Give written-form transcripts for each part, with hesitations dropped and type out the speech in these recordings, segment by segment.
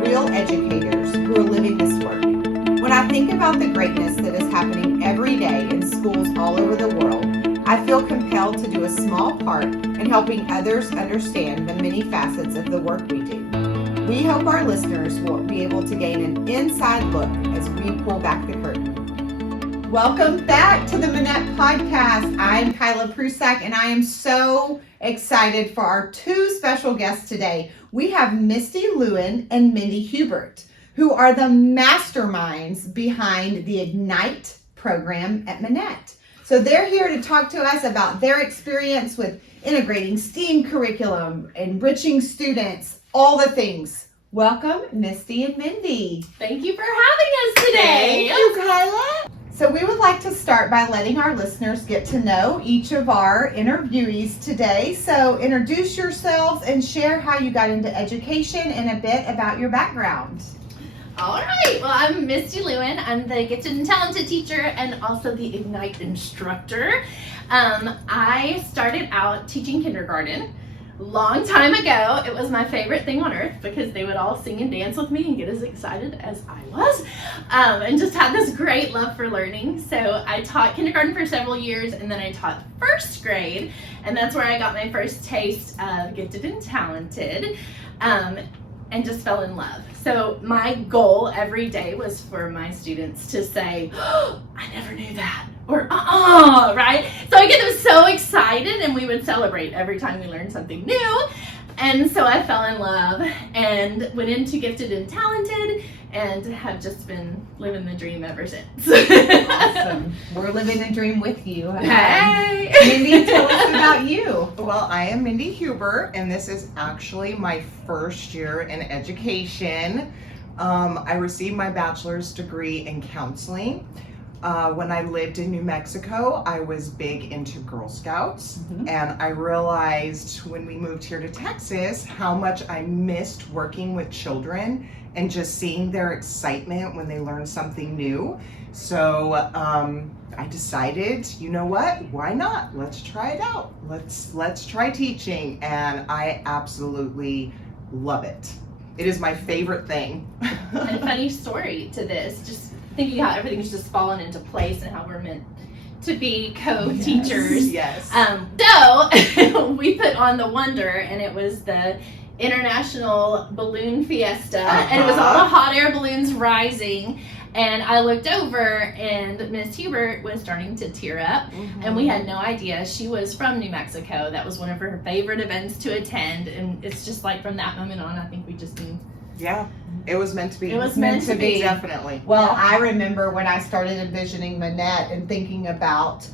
real educators who are living this work. When I think about the greatness that is happening every day in schools all over the world, I feel compelled to do a small part in helping others understand the many facets of the work we do. We hope our listeners will be able to gain an inside look as we pull back the curtain. Welcome back to the Minett podcast. I'm Kyla Prusak, and I am so excited for our two special guests today. We have Misty Lewin and Mindy Hubert, who are the masterminds behind the Ignite program at Minett. So they're here to talk to us about their experience with integrating STEAM curriculum, enriching students, all the things. Welcome, Misty and Mindy. Thank you for having us today. Thank you, Kyla. So we would like to start by letting our listeners get to know each of our interviewees today. So introduce yourselves and share how you got into education and a bit about your background. All right. Well, I'm Misty Lewin. I'm the gifted and talented teacher and also the Ignite instructor. I started out teaching kindergarten long time ago. It was my favorite thing on earth because they would all sing and dance with me and get as excited as I was, and just had this great love for learning. So I taught kindergarten for several years, and then I taught first grade, and that's where I got my first taste of gifted and talented, and just fell in love. So my goal every day was for my students to say, "Oh, I never knew that," or right? So I get them so excited, and we would celebrate every time we learned something new. And so I fell in love and went into gifted and talented and have just been living the dream ever since. Awesome. We're living the dream with you. Hey! Mindy, tell us about you. Well, I am Mindy Hubert, and this is actually my first year in education. I received my bachelor's degree in counseling. When I lived in New Mexico, I was big into Girl Scouts, and I realized when we moved here to Texas how much I missed working with children and just seeing their excitement when they learn something new. So I decided, you know what, why not? Let's try it out. Let's try teaching, and I absolutely love it. It is my favorite thing. And a funny story to this, just thinking how everything's just fallen into place and how we're meant to be co-teachers. Yes. So we put on the Wonder, and it was the International Balloon Fiesta, and it was all the hot air balloons rising. And I looked over, and Miss Hubert was starting to tear up, and we had no idea. She was from New Mexico. That was one of her favorite events to attend, and it's just like from that moment on, I think we just knew. Yeah, it was meant to be. It was meant to be. Definitely. Well, I remember when I started envisioning Minett and thinking about,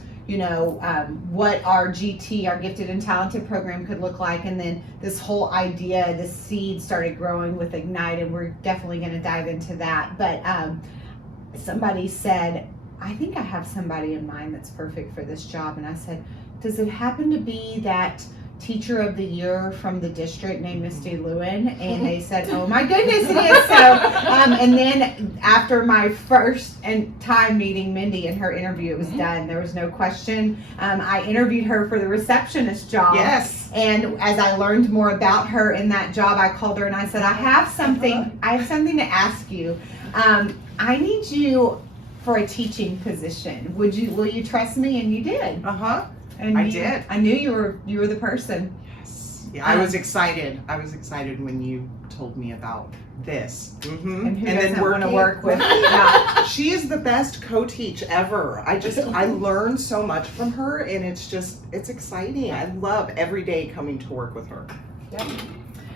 what our GT, our Gifted and Talented program could look like. And then this whole idea, this seed started growing with Ignite, and we're definitely going to dive into that. But somebody said, I think I have somebody in mind that's perfect for this job. And I said, does it happen to be that teacher of the year from the district named Misty Lewin? And they said, oh my goodness, it is. So and then after my first time meeting Mindy in her interview, it was done. There was no question. I interviewed her for the receptionist job. Yes. And as I learned more about her in that job, I called her and I said, I have something to ask you. I need you for a teaching position. Will you trust me? And you did. And I did. I knew you were the person. Yes. Yeah, I was excited. I was excited when you told me about this. And who doesn't want to work with? Yeah, she is the best co-teach ever. I learned so much from her, and it's exciting. I love every day coming to work with her. Yep.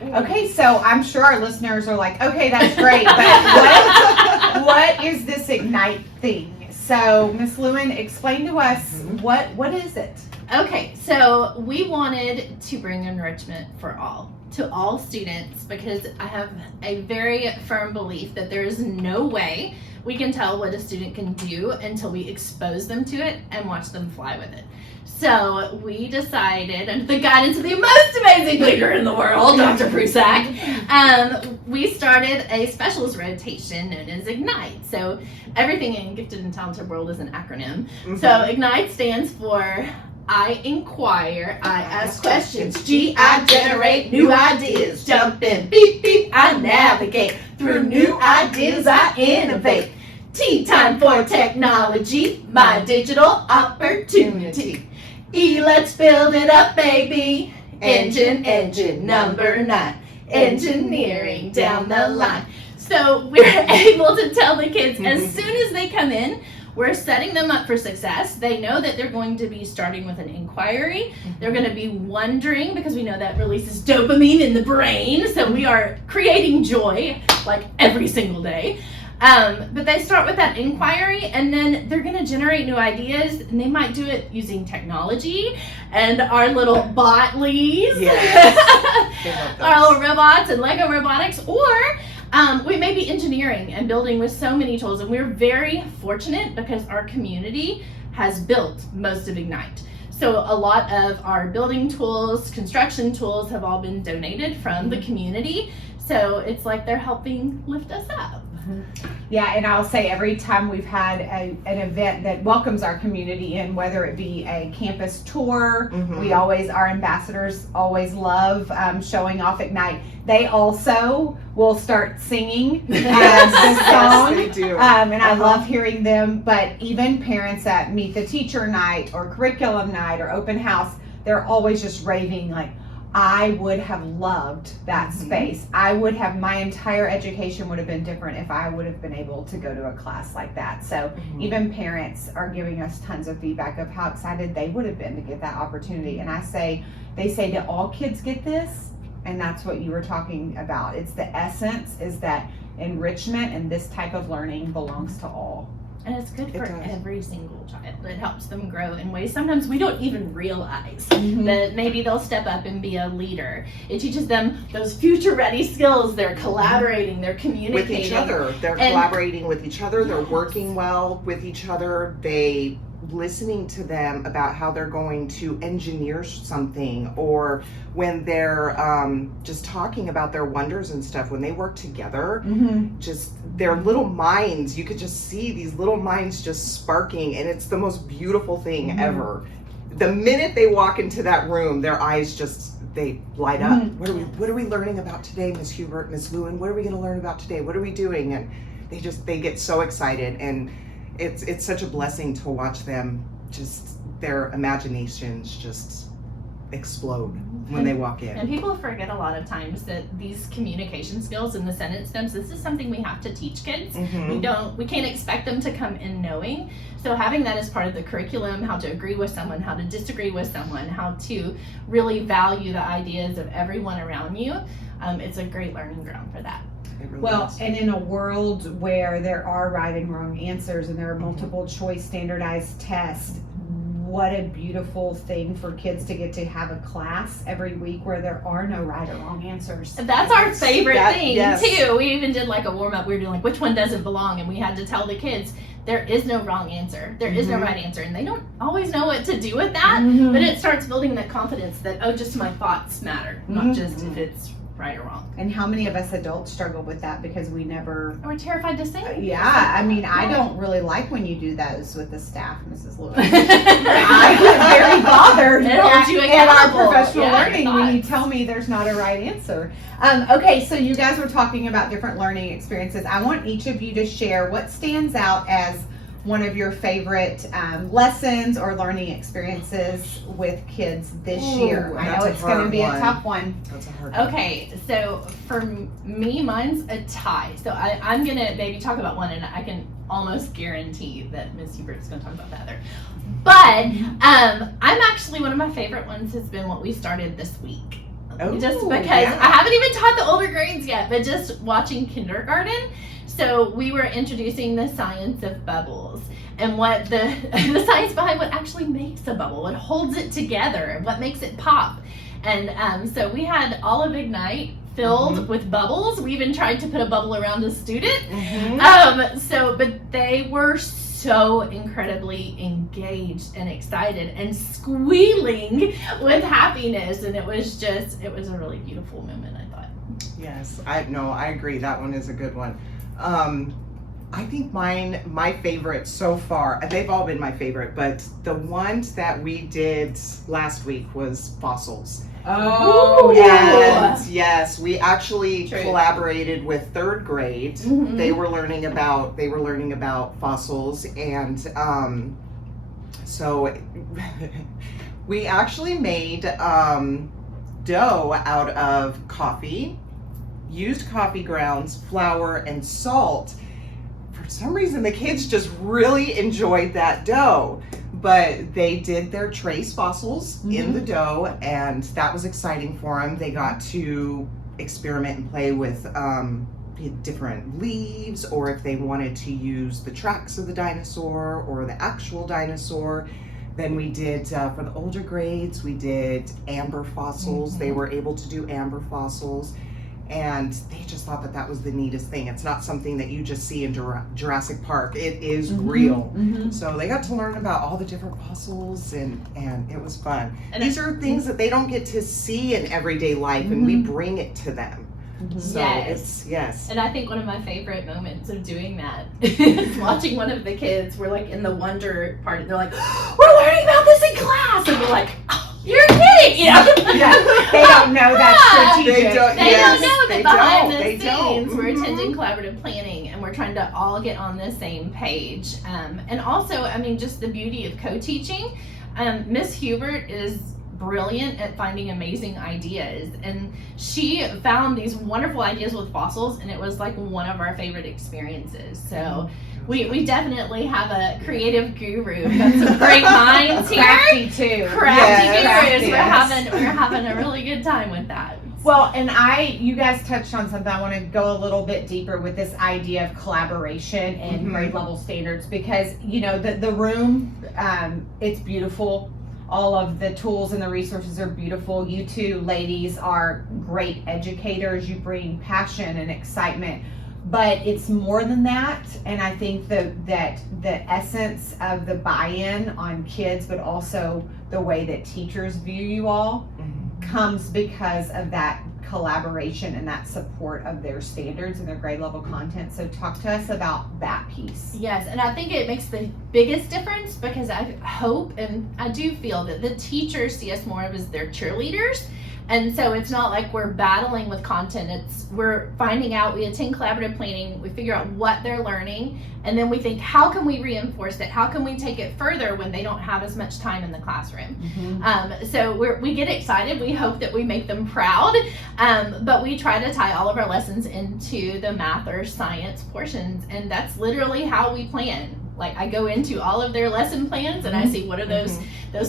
Okay, so I'm sure our listeners are like, okay, that's great, but what is this Ignite thing? So, Ms. Lewin, explain to us what is it? Okay, so we wanted to bring enrichment for all, to all students, because I have a very firm belief that there is no way we can tell what a student can do until we expose them to it and watch them fly with it. So we decided, under the guidance of the most amazing leader in the world, Dr. Prusak, we started a specials rotation known as Ignite. So everything in Gifted and Talented World is an acronym. So Ignite stands for I inquire, I ask questions, G, I generate new ideas, jump in, beep, beep, I navigate, through new ideas I innovate, T, time for technology, my digital opportunity, E, let's build it up, baby, engine, number 9, engineering down the line. So we're able to tell the kids as soon as they come in, we're setting them up for success. They know that they're going to be starting with an inquiry. They're going to be wondering, because we know that releases dopamine in the brain. So we are creating joy like every single day. But they start with that inquiry, and then they're going to generate new ideas, and they might do it using technology and our little botlies, Yes. our little robots and Lego robotics, or we may be engineering and building with so many tools, and we're very fortunate because our community has built most of Ignite. So a lot of our building tools, construction tools have all been donated from the community. So it's like they're helping lift us up. Yeah, and I'll say every time we've had an event that welcomes our community in, whether it be a campus tour, our ambassadors always love showing off Ignite. They also will start singing the song. Yes, they do. And I love hearing them, but even parents at Meet the Teacher night or curriculum night or open house, they're always just raving like, I would have loved that space. My entire education would have been different if I would have been able to go to a class like that. So even parents are giving us tons of feedback of how excited they would have been to get that opportunity. And they say, do all kids get this? And that's what you were talking about. It's the essence is that enrichment and this type of learning belongs to all. And it's good for every single child. It helps them grow in ways sometimes we don't even realize that maybe they'll step up and be a leader. It teaches them those future ready skills. They're collaborating, they're communicating. With each other. They're collaborating with each other. They're working well with each other. Listening to them about how they're going to engineer something, or when they're just talking about their wonders and stuff, when they work together, just their little minds, you could just see these little minds just sparking, and it's the most beautiful thing ever. The minute they walk into that room, their eyes they light up. What are we learning about today, Miss Hubert, Miss Lewin? What are we going to learn about today? What are we doing? And they get so excited, and it's such a blessing to watch them, just their imaginations just explode when they walk in. And people forget a lot of times that these communication skills and the sentence stems, this is something we have to teach kids. We can't expect them to come in knowing. So having that as part of the curriculum, how to agree with someone, how to disagree with someone, how to really value the ideas of everyone around you, it's a great learning ground for that. And in a world where there are right and wrong answers and there are multiple choice standardized tests, what a beautiful thing for kids to get to have a class every week where there are no right or wrong answers. That's our favorite thing too. We even did like a warm up. We were doing like, which one doesn't belong? And we had to tell the kids, there is no wrong answer. There is no right answer. And they don't always know what to do with that, but it starts building that confidence that, just my thoughts matter, not just if it's right or wrong. And how many of us adults struggle with that because we never... We're terrified to say. I don't really like when you do those with the staff, Mrs. Lewis. I get very bothered at our professional learning when you tell me there's not a right answer. Okay, so you guys were talking about different learning experiences. I want each of you to share what stands out as one of your favorite lessons or learning experiences with kids this year. I know it's going to be a tough one. That's a hard one. Okay, so for me, mine's a tie. So I'm going to maybe talk about one, and I can almost guarantee that Ms. Hubert's going to talk about the other. But I'm actually, one of my favorite ones has been what we started this week. Just because I haven't even taught the older grades yet, but just watching kindergarten. So we were introducing the science of bubbles and what the science behind what actually makes a bubble, what holds it together, and what makes it pop. And so we had all of Ignite filled with bubbles. We even tried to put a bubble around a student. But they were so incredibly engaged and excited and squealing with happiness, and it was a really beautiful moment, I thought. Yes, I agree. That one is a good one. I think my favorite so far, they've all been my favorite, but the ones that we did last week was fossils. Oh, And yes, we actually True. collaborated with third grade. Mhm. They were learning about fossils, and so we actually made dough out of coffee, used coffee grounds, flour, and salt. For some reason, the kids just really enjoyed that dough. But they did their trace fossils in the dough, and that was exciting for them. They got to experiment and play with different leaves, or if they wanted to use the tracks of the dinosaur or the actual dinosaur. Then we did, for the older grades, we did amber fossils. They were able to do amber fossils. And they just thought that that was the neatest thing. It's not something that you just see in Jurassic Park. It is real. So they got to learn about all the different fossils, and it was fun. And These are things that they don't get to see in everyday life, and we bring it to them. So yes. And I think one of my favorite moments of doing that is watching one of the kids. We're like in the wonder part, and they're like, "We're learning about this in class," and we're like, "Oh, you're kidding!" You know? They don't know that's strategic. They don't- They Yes, don't know they that behind don't, they the don't. scenes we're Mhm. attending collaborative planning, and we're trying to all get on the same page. And also, I mean, just the beauty of co-teaching. Miss Hubert is brilliant at finding amazing ideas, and she found these wonderful ideas with fossils, and it was like one of our favorite experiences. So we definitely have a creative guru. We've got some great minds here. Crafty too. Crafty Yes, gurus. yes. We're having a really good time with that. Well, and you guys touched on something. I want to go a little bit deeper with this idea of collaboration and grade level standards, because the room, it's beautiful. All of the tools and the resources are beautiful. You two ladies are great educators. You bring passion and excitement, but it's more than that. And I think that the essence of the buy-in on kids, but also the way that teachers view you all, comes because of that collaboration and that support of their standards and their grade level content. So talk to us about that piece. Yes, and I think it makes the biggest difference, because I hope and I do feel that the teachers see us more of as their cheerleaders. And so it's not like we're battling with content. We're finding out, we attend collaborative planning, we figure out what they're learning, and then we think, how can we reinforce it? How can we take it further when they don't have as much time in the classroom? So we get excited. We hope that we make them proud, but we try to tie all of our lessons into the math or science portions, and that's literally how we plan. Like, I go into all of their lesson plans and I see what are those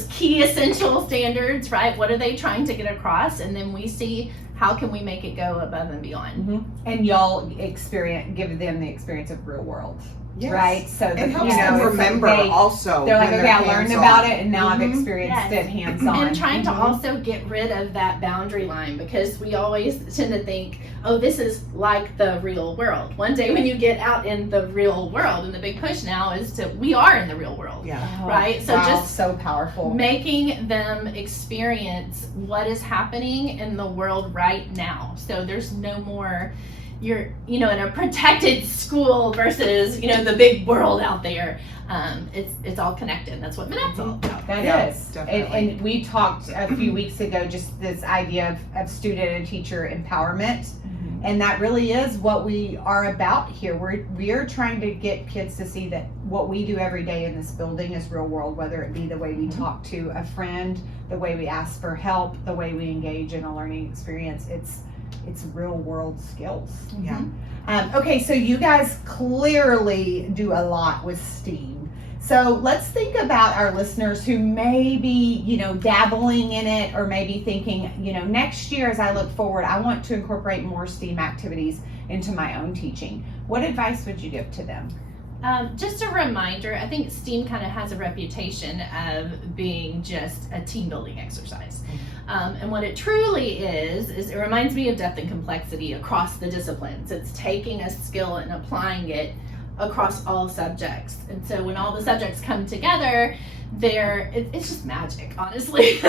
key essential standards, right? What are they trying to get across? And then we see how can we make it go above and beyond. And y'all give them the experience of real world. Yes. Right? So It helps them remember also. They're like, when okay, I learned about hands-on. it, and now I've experienced it hands-on. And trying to also get rid of that boundary line, because we always tend to think, oh, this is like the real world. One day when you get out in the real world, and the big push now is we are in the real world. Right? So just so powerful. Making them experience what is happening in the world right now. So there's no more, you're in a protected school versus the big world out there. It's all connected. That's what Minett's all about. That is. Definitely. And we talked a few weeks ago, just this idea of student and teacher empowerment. And that really is what we are about here. We are trying to get kids to see that what we do every day in this building is real world, whether it be the way we talk to a friend, the way we ask for help, the way we engage in a learning experience. It's real world skills. Okay, so you guys clearly do a lot with STEAM. So let's think about our listeners who may be, dabbling in it, or maybe thinking, next year as I look forward, I want to incorporate more STEAM activities into my own teaching. What advice would you give to them? Just a reminder, I think STEAM kind of has a reputation of being just a team building exercise. And what it truly is it reminds me of depth and complexity across the disciplines. It's taking a skill and applying it across all subjects. And so when all the subjects come together, it's just magic, honestly,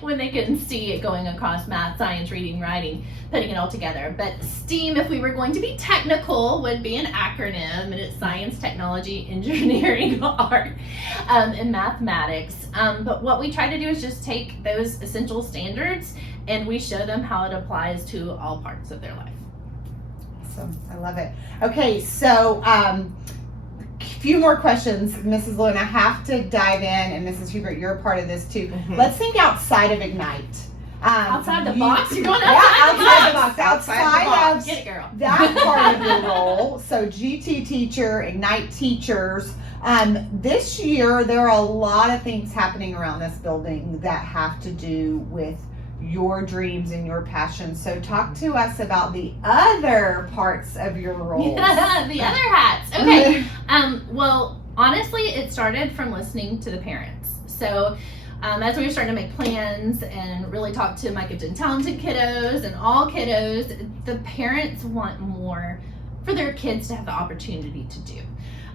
when they can see it going across math, science, reading, writing, putting it all together. But STEAM, if we were going to be technical, would be an acronym, and it's science, technology, engineering, art, and mathematics. But what we try to do is just take those essential standards and we show them how it applies to all parts of their life. Awesome. I love it. Okay, so few more questions, Mrs. Lewin. I have to dive in, and Mrs. Hubert, you're a part of this too. Let's think outside of Ignite. Outside the box? You're going outside the box? Outside of Get it, girl. that part of your role. So GT teacher, Ignite teachers. This year, there are a lot of things happening around this building that have to do with your dreams and your passions. So talk to us about the other parts of your role. The other hats. Okay. Well, honestly, it started from listening to the parents. So as we were starting to make plans and really talk to my gifted and talented kiddos and all kiddos, the parents want more for their kids to have the opportunity to do.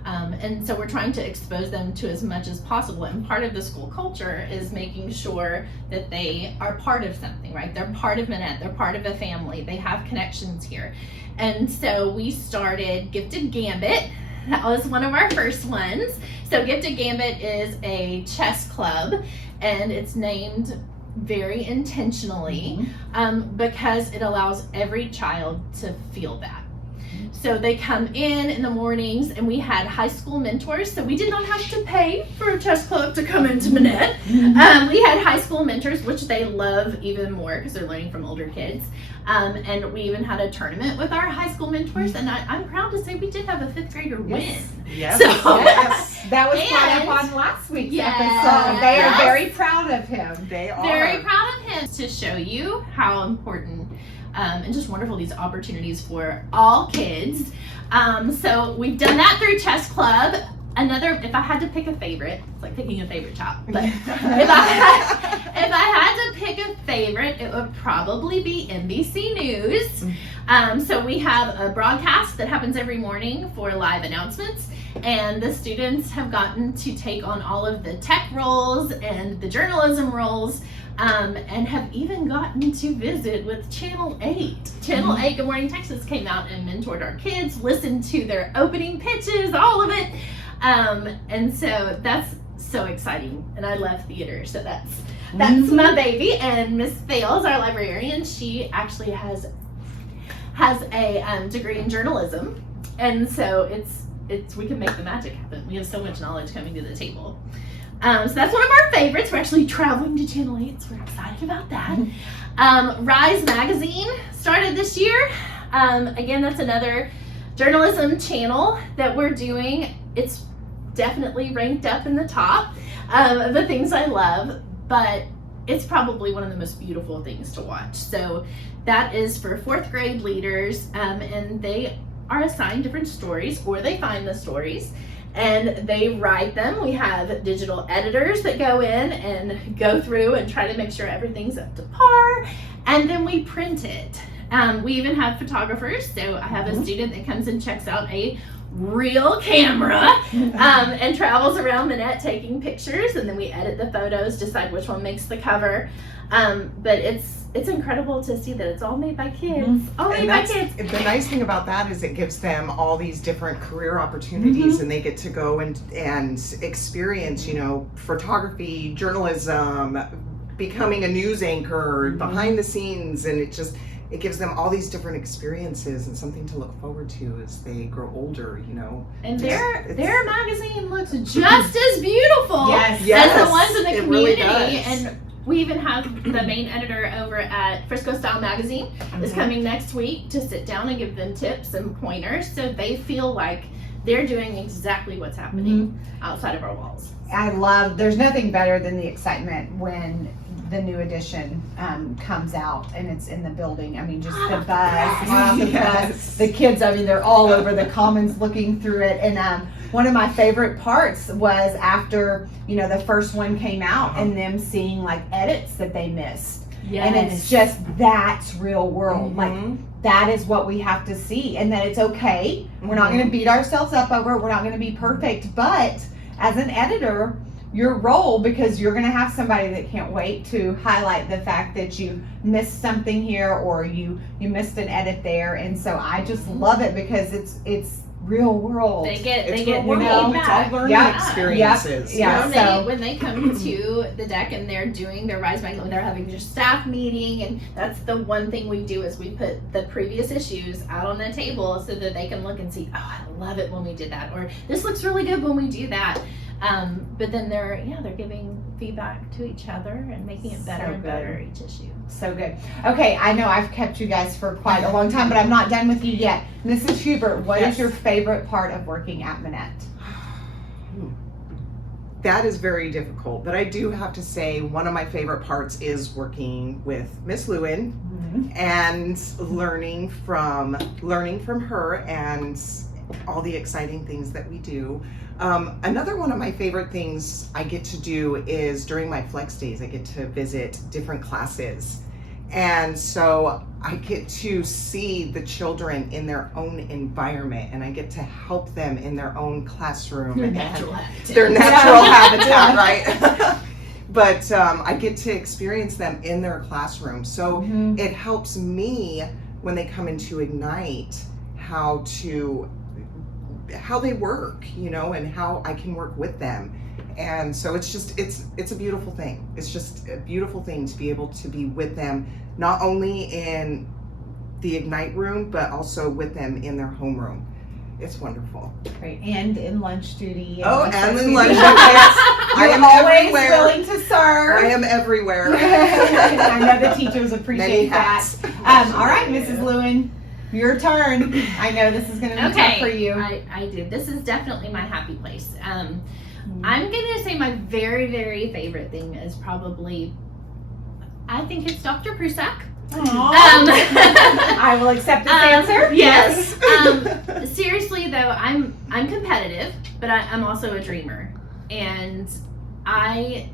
And so we're trying to expose them to as much as possible. And part of the school culture is making sure that they are part of something, right? They're part of Minett, they're part of a family, they have connections here. And so we started Gifted Gambit. That was one of our first ones. So Gifted Gambit is a chess club, and it's named very intentionally because it allows every child to feel that. So they come in the mornings, and we had high school mentors. So we did not have to pay for a chess club to come into Minett. We had high school mentors, which they love even more because they're learning from older kids. And we even had a tournament with our high school mentors. And I'm proud to say we did have a 5th grader win. Yes. So, Yes. That was brought up on last week's episode. They are very proud of him. They are. Very proud of him to show you how important and just wonderful these opportunities for all kids. So we've done that through Chess Club. If I had to pick a favorite, it's like picking a favorite child, but if I had to pick a favorite, it would probably be NBC News. So we have a broadcast that happens every morning for live announcements, and the students have gotten to take on all of the tech roles and the journalism roles. And have even gotten to visit with Channel 8. Channel 8 Good Morning Texas came out and mentored our kids, listened to their opening pitches, all of it. And so that's so exciting. And I love theater, so that's my baby. And Miss Fales, our librarian, she actually has a degree in journalism. And so we can make the magic happen. We have so much knowledge coming to the table. So that's one of our favorites. We're actually traveling to Channel 8, so we're excited about that. Rise Magazine started this year. Again, that's another journalism channel that we're doing. It's definitely ranked up in the top of the things I love, but it's probably one of the most beautiful things to watch. So that is for 4th grade leaders, and they are assigned different stories, or they find the stories and they write them. We have digital editors that go in and go through and try to make sure everything's up to par, and then we print it. We even have photographers. So I have a student that comes and checks out a real camera and travels around Minett taking pictures, and then we edit the photos, decide which one makes the cover. But it's incredible to see that it's all made by kids. All made by kids. The nice thing about that is it gives them all these different career opportunities, and they get to go and experience, photography, journalism, becoming a news anchor, behind the scenes, and it gives them all these different experiences and something to look forward to as they grow older, And their magazine looks just as beautiful as the ones in the community. Really and we even have the main editor over at Frisco Style Magazine is coming next week to sit down and give them tips and pointers so they feel like they're doing exactly what's happening outside of our walls. There's nothing better than the excitement when the new edition comes out and it's in the building. I mean, just the buzz, the kids, they're all over the commons looking through it. And one of my favorite parts was after, the first one came out and them seeing like edits that they missed. And it's just, that's real world. Like, Mhm. that is what we have to see, and that it's okay. We're not going to beat ourselves up over it. We're not going to be perfect, but as an editor, your role, because you're going to have somebody that can't wait to highlight the fact that you missed something here or you missed an edit there. And so I just love it because it's real world. They get It's real real world world. It's all learning Yeah. experiences. Yeah. When, so- when they come to the deck and they're doing their rise back, when they're having their staff meeting, and that's the one thing we do is we put the previous issues out on the table so that they can look and see, oh, I love it when we did that, or this looks really good when we do that. But then they're giving feedback to each other and making it better So and good. better each issue. So good. Okay, I know I've kept you guys for quite a long time, but I'm not done with you yet. Mrs. Hubert, what is Yes. your favorite part of working at Minett? That is very difficult, but I do have to say one of my favorite parts is working with Miss Lewin and learning from her and all the exciting things that we do. Another one of my favorite things I get to do is during my flex days, I get to visit different classes. And so I get to see the children in their own environment, and I get to help them in their own classroom. Their and natural habitat. their natural habitat, right? But I get to experience them in their classroom. So it helps me when they come into Ignite how they work, and how I can work with them. And so it's a beautiful thing. It's just a beautiful thing to be able to be with them, not only in the Ignite room, but also with them in their homeroom. It's wonderful. Right, and in lunch duty. And in recess lunch duty. duty. I You're am always everywhere. willing to serve. I am everywhere. I know the teachers Many appreciate that. hats. All right, Mrs. Lewin, your turn. I know this is going to be tough for you. I do. This is definitely my happy place. I'm gonna say my very, very favorite thing is probably, I think it's Dr. Prusak. I will accept this answer. Yes. Seriously though, I'm competitive, but I'm also a dreamer, and I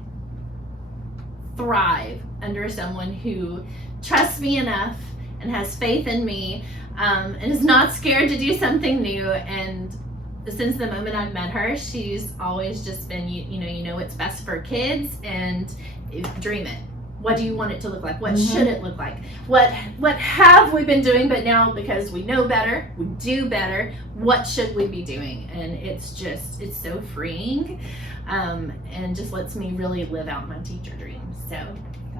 thrive under someone who trusts me enough and has faith in me, and is not scared to do something new. And since the moment I've met her, she's always just been, you know what's best for kids, and dream it. What do you want it to look like? What should it look like? What have we been doing? But now, because we know better, we do better. What should we be doing? And it's so freeing, and just lets me really live out my teacher dreams. So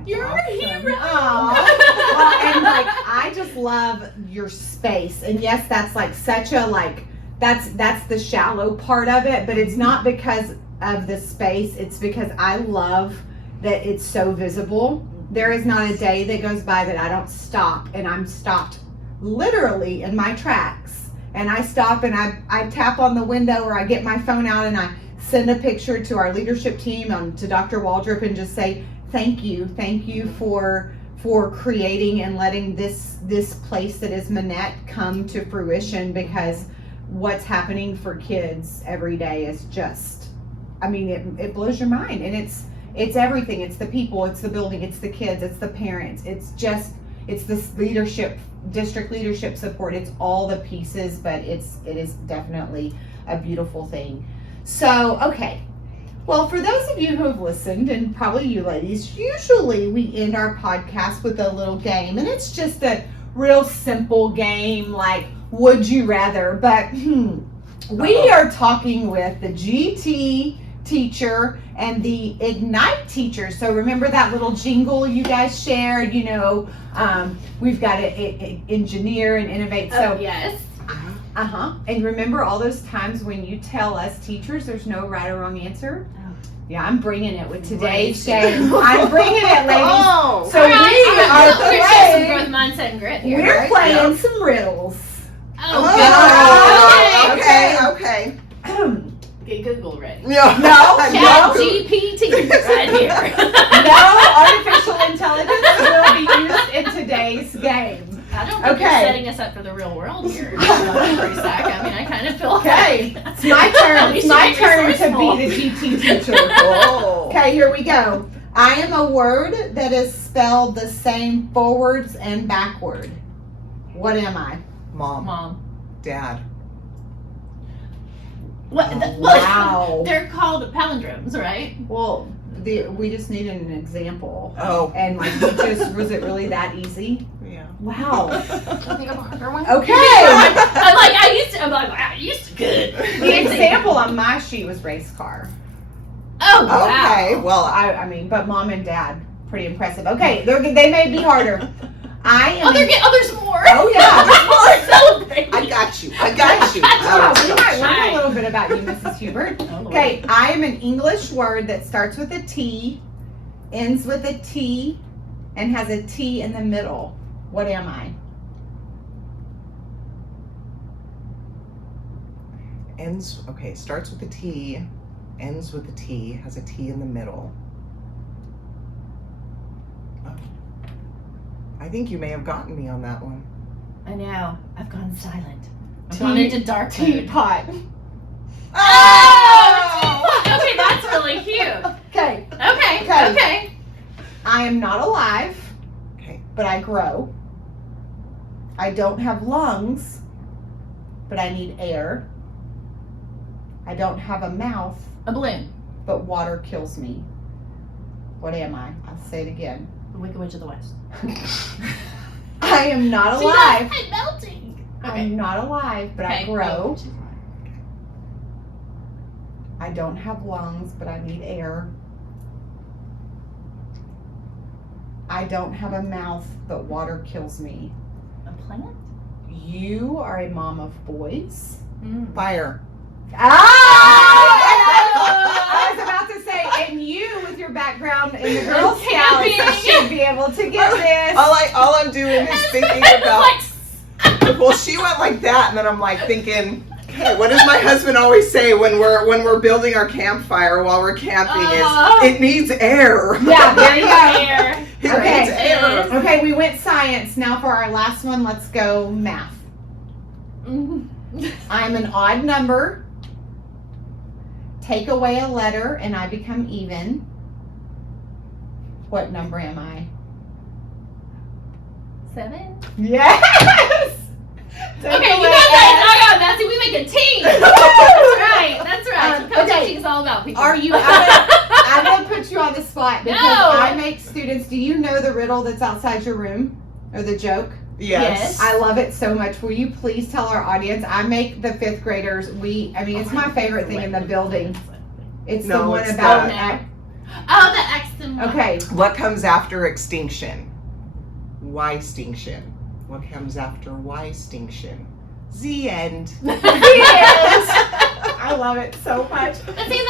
you're a hero. And I just love your space. And yes, that's like such a that's the shallow part of it, but it's not because of the space. It's because I love that it's so visible. There is not a day that goes by that I don't stop, and I'm stopped literally in my tracks. And I stop and I tap on the window, or I get my phone out and I send a picture to our leadership team, to Dr. Waldrop, and just say, thank you for creating and letting this place that is Minett come to fruition, because what's happening for kids every day is just, it blows your mind. And it's everything. It's the people, it's the building, it's the kids, it's the parents, it's this leadership, district leadership support. It's all the pieces, but it is definitely a beautiful thing. So, okay. Well, for those of you who have listened, and probably you ladies, usually we end our podcast with a little game, and it's just a real simple game like Would You Rather, but we are talking with the GT teacher and the Ignite teacher. So remember that little jingle you guys shared, we've got to engineer and innovate. So yes. And remember all those times when you tell us teachers there's no right or wrong answer? Yeah, I'm bringing it with today's game. I'm bringing it, ladies. Oh, So we are playing. Growth mindset and grit here. We're right? playing some riddles. Oh, okay. Get Google ready. No, Chat GPT right here. No artificial intelligence will be used in today's game. I don't think you're setting us up for the real world here. For a sec. I kind of feel Okay, like it's my turn. It's my turn to resourceful. be the GT teacher. Oh. Okay, here we go. I am a word that is spelled the same forwards and backward. What am I? Mom. Dad. What? Wow. They're called palindromes, right? Well, we just needed an example. Oh. And like, was it really that easy? Yeah. Wow. I think I'm a harder one. Okay. I'm like, wow, I used to good. The example on my sheet was race car. Oh, wow. Okay. Well, I mean, but mom and dad, pretty impressive. Okay, they may be harder. I am. Oh, there's more. Oh yeah, there's more. Celebrate. I got you. Wow, we might learn a little bit about you, Mrs. Hubert. Okay, I am an English word that starts with a T, ends with a T, and has a T in the middle. What am I? Starts with a T, ends with a T, has a T in the middle. I think you may have gotten me on that one. I know. I've gone silent. I've gone into dark mode. Teapot. Oh! Okay, that's really cute. Okay, Okay. I am not alive, Okay. but I grow. I don't have lungs, but I need air. I don't have a mouth, A balloon. but water kills me. What am I? I'll say it again. The Wicked Witch of the West. I am not See, alive. that's melting. I'm not alive, but I grow. I don't have lungs, but I need air. I don't have a mouth, but water kills me. A plant? You are a mom of boys. Fire. I was about to say, and you with your background in the Girl Scouts should be able to get this. All I'm doing is thinking about. Well, she went like that, and then I'm like thinking, okay, what does my husband always say when we're building our campfire while we're camping? It needs air. Yeah, there you go. Air. It needs air. Okay, we went science. Now for our last one, let's go math. I'm an odd number. Take away a letter and I become even. What number am I? 7? Yes! Okay, you got that. I got that. See, we make a team. That's right. Coaching is all about people. Are you I'm going to put you on the spot because No. I make students. Do you know the riddle that's outside your room? Or the joke? Yes. I love it so much. Will you please tell our audience? I make the 5th graders. It's my favorite thing in the building. It's the one about. Oh, the X symbol. Okay. What comes after extinction? Y-stinction. What comes after Y-stinction? The end. I love it so much. But see,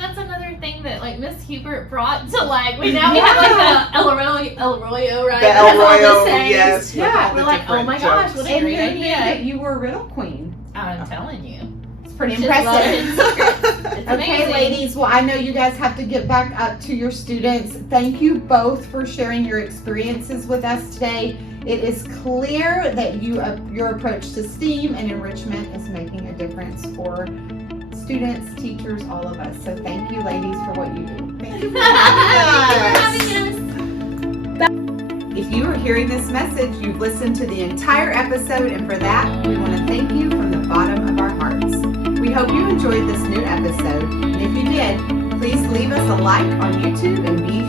that's another thing that like Miss Hubert brought to like we have like the El Arroyo, right? The It has El all the Arroyo, sayings. yes. Yeah, We're like, oh my gosh, what a And great you knew that idea. you were a riddle queen. I'm telling you. It's pretty Just love impressive. it. It's Okay, amazing. ladies. Well, I know you guys have to get back up to your students. Thank you both for sharing your experiences with us today. It is clear that your approach to STEAM and enrichment is making a difference for students, teachers, all of us. So thank you, ladies, for what you do. Thank you for Thank you having for us. having us. If you are hearing this message, you've listened to the entire episode, and for that, we want to thank you from the bottom of our hearts. We hope you enjoyed this new episode, and if you did, please leave us a like on YouTube and be